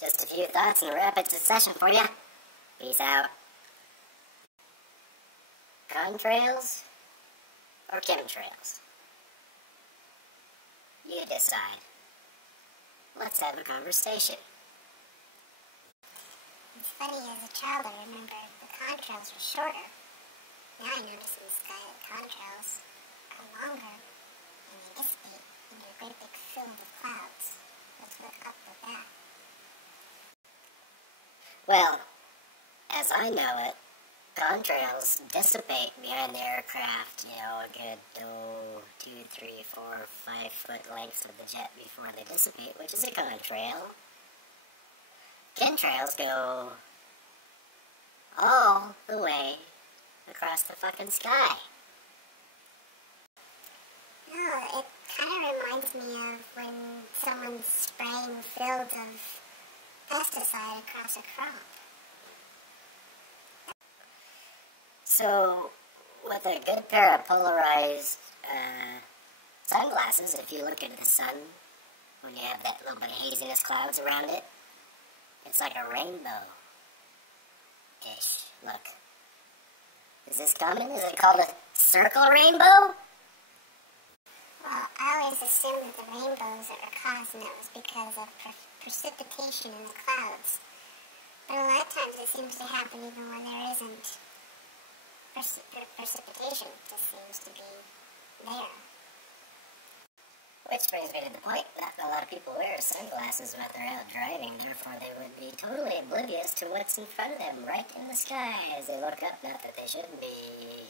Just a few thoughts in rapid succession for you. Peace out. Contrails or chemtrails? You decide. Let's have a conversation. It's funny, as a child I remember the contrails were shorter. Now I notice in the sky that contrails are longer and they dissipate into a great big film of clouds. Let's look up at that. Well, as I know it, contrails dissipate behind the aircraft, a good 2, 3, 4, 5 foot lengths of the jet before they dissipate, which is a contrail. Chemtrails go all the way across the fucking sky. No, it kind of reminds me of when someone's spraying fields of pesticide across a crop. So, with a good pair of polarized sunglasses, if you look into the sun, when you have that little bit of haziness clouds around it, it's like a rainbow-ish. Look. Is this common? Is it called a circle rainbow? Well, I always assumed that the rainbows that were caused, and that was because of precipitation in the clouds. But a lot of times it seems to happen even when there isn't precipitation. It just seems to be there. Which brings me to the point that a lot of people wear sunglasses when they're out driving, therefore they would be totally oblivious to what's in front of them, right in the sky, as they look up. Not that they shouldn't be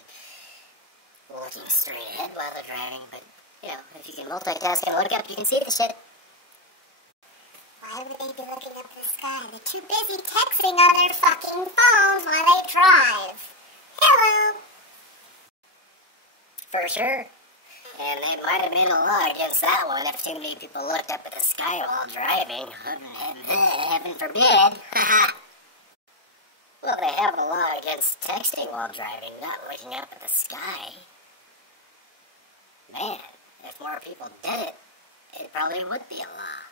looking straight ahead while they're driving, but, if you can multitask and look up, you can see the shit. Why would they be looking up at the sky? They're too busy texting on their fucking phones while they drive. Hello! For sure. And there might have been a law against that one if too many people looked up at the sky while driving. Heaven forbid. Well, they have a law against texting while driving, not looking up at the sky. Man, if more people did it, it probably would be a law.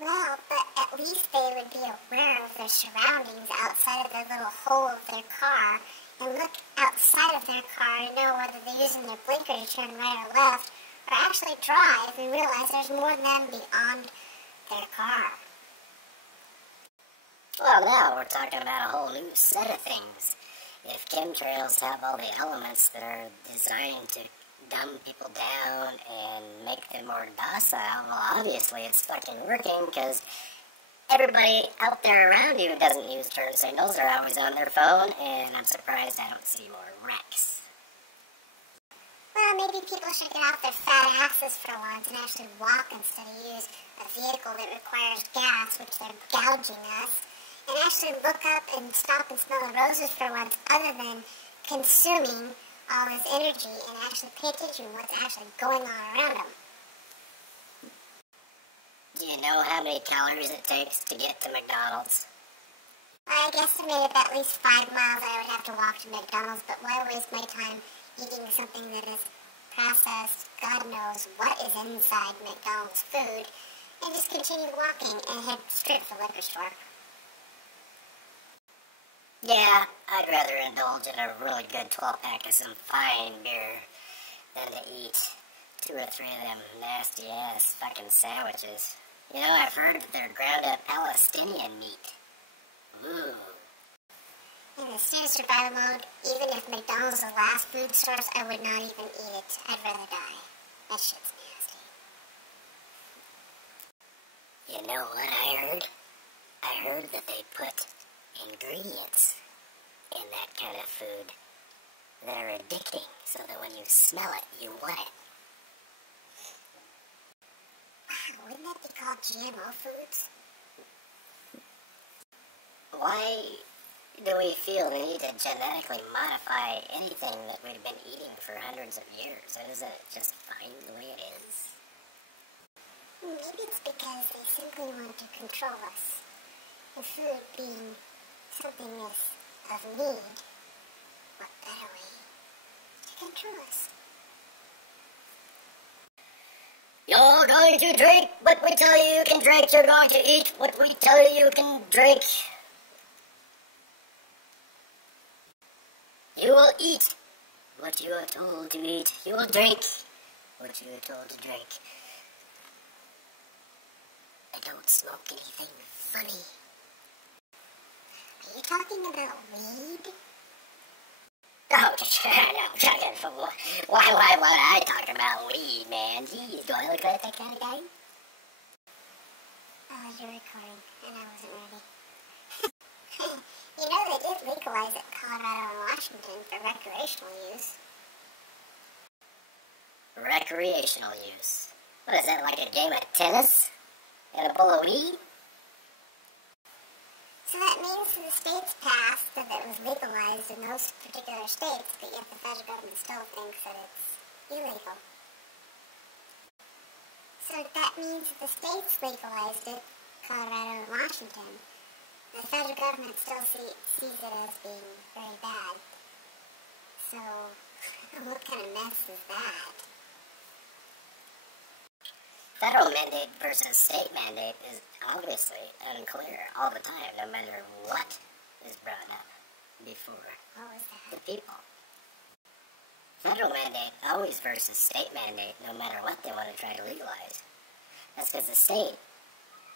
Well, but at least they would be aware of their surroundings outside of their little hole of their car, and look outside of their car and know whether they're using their blinker to turn right or left, or actually drive and realize there's more than them beyond their car. Well, now we're talking about a whole new set of things. If chemtrails have all the elements that are designed to dumb people down and make them more docile, well, obviously it's fucking working, because everybody out there around you doesn't use turn signals. They're always on their phone, and I'm surprised I don't see more wrecks. Well, maybe people should get off their fat asses for once and actually walk instead of use a vehicle that requires gas, which they're gouging us, and actually look up and stop and smell the roses for once, other than consuming all this energy, and actually pay attention to what's actually going on around them. Do you know how many calories it takes to get to McDonald's? I guesstimated at least 5 miles I would have to walk to McDonald's, but why waste my time eating something that is processed, God knows what is inside McDonald's food, and just continue walking and head straight for the liquor store. Yeah, I'd rather indulge in a really good 12-pack of some fine beer than to eat 2 or 3 of them nasty-ass fucking sandwiches. I've heard that they're ground-up Palestinian meat. Ooh. In the state of survival mode, even if McDonald's is the last food source, I would not even eat it. I'd rather die. That shit's nasty. You know what I heard? I heard that they put ingredients in that kind of food that are addicting, so that when you smell it, you want it. Wow, wouldn't that be called GMO foods? Why do we feel the need to genetically modify anything that we've been eating for hundreds of years? And isn't it just fine the way it is? Maybe it's because they simply want to control us. And food being something of need, what better way to control us? You're going to drink what we tell you you can drink. You're going to eat what we tell you you can drink. You will eat what you are told to eat. You will drink what you are told to drink. I don't smoke anything funny. Are you talking about weed? Oh, no, why would I talk about weed, man? Jeez, do I look like that kind of guy? Oh, you're recording, and I wasn't ready. You know they did legalize it in Colorado and Washington for recreational use. Recreational use? What is that, like a game of tennis? And a bowl of weed? So that means that the states passed that it was legalized in those particular states, but yet the federal government still thinks that it's illegal. So that means that the states legalized it, Colorado and Washington. The federal government still sees it as being very bad. So, what kind of mess is that? Federal mandate versus state mandate is obviously unclear all the time, no matter what is brought up before What was that? the people. Federal mandate always versus state mandate, no matter what they want to try to legalize. That's because the state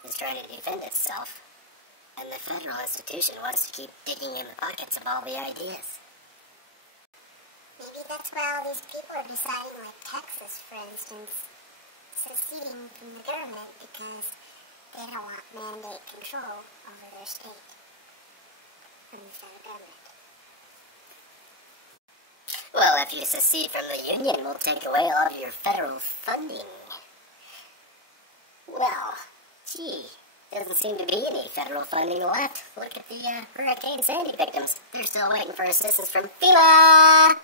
is trying to defend itself, and the federal institution wants to keep digging in the pockets of all the ideas. Maybe that's why all these people are deciding, like Texas, for instance, seceding from the government because they don't want mandate control over their state from the federal government. Well, if you secede from the union, we'll take away all of your federal funding. Well, gee, doesn't seem to be any federal funding left. Look at the Hurricane Sandy victims. They're still waiting for assistance from FEMA.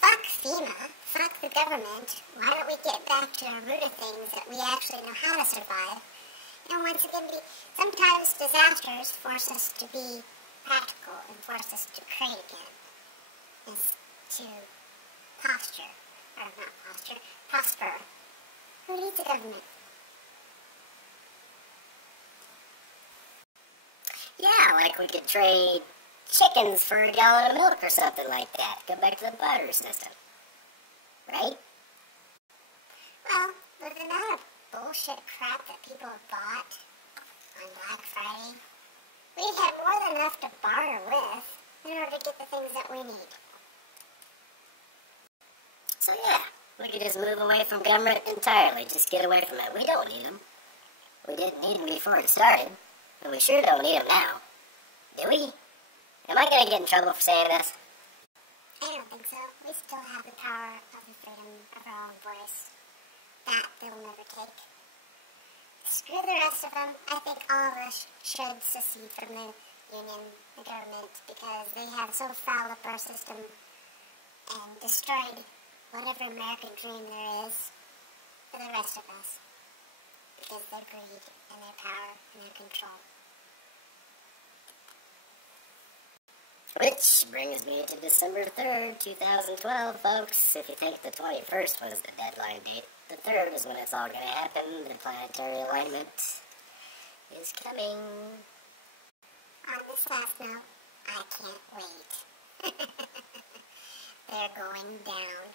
Fuck FEMA. Fuck the government. Why don't we get back to our root of things that we actually know how to survive? And once again, sometimes disasters force us to be practical and force us to pray again. And to posture. Or not posture, prosper. Who needs a government? Yeah, like we could trade chickens for a gallon of milk or something like that. Go back to the barter system. Right? Well, with the amount of bullshit crap that people have bought on Black Friday, we'd have more than enough to barter with in order to get the things that we need. So yeah, we could just move away from government entirely. Just get away from it. We don't need them. We didn't need them before it started. And we sure don't need them now. Do we? Am I gonna get in trouble for saying this? I don't think so. We still have the power of the freedom of our own voice. That they will never take. Screw the rest of them. I think all of us should secede from the union, the government, because they have so fouled up our system and destroyed whatever American dream there is for the rest of us. Because their greed and their power and their control. Which brings me to December 3rd, 2012, folks. If you think the 21st was the deadline date, the 3rd is when it's all going to happen. The planetary alignment is coming. On this last note, I can't wait. They're going down.